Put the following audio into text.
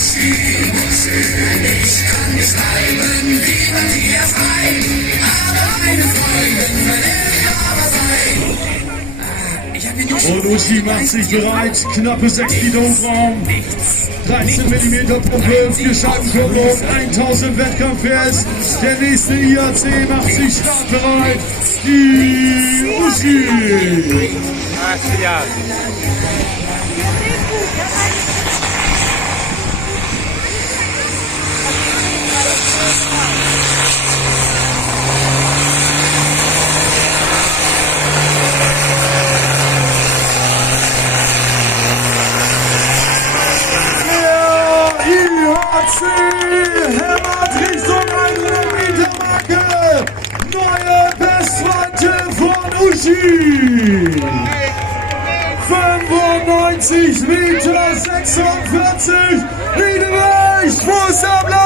Ich kann nicht bleiben, wie man hier frei, aber meine Freundin will aber sein. Und Uschi macht sich bereit, knappe 6 Bidon Raum, 13 mm Pumpe, 4 Scheibenkurbelung, 1000 Wettkampfwert. Der nächste IAC macht sich startbereit, die Uschi. Ja. Hämmert Richtung 100 Meter Marke. Neue Bestweite von Uschi. 95 Meter 46. Edewecht, wo ist der Applaus?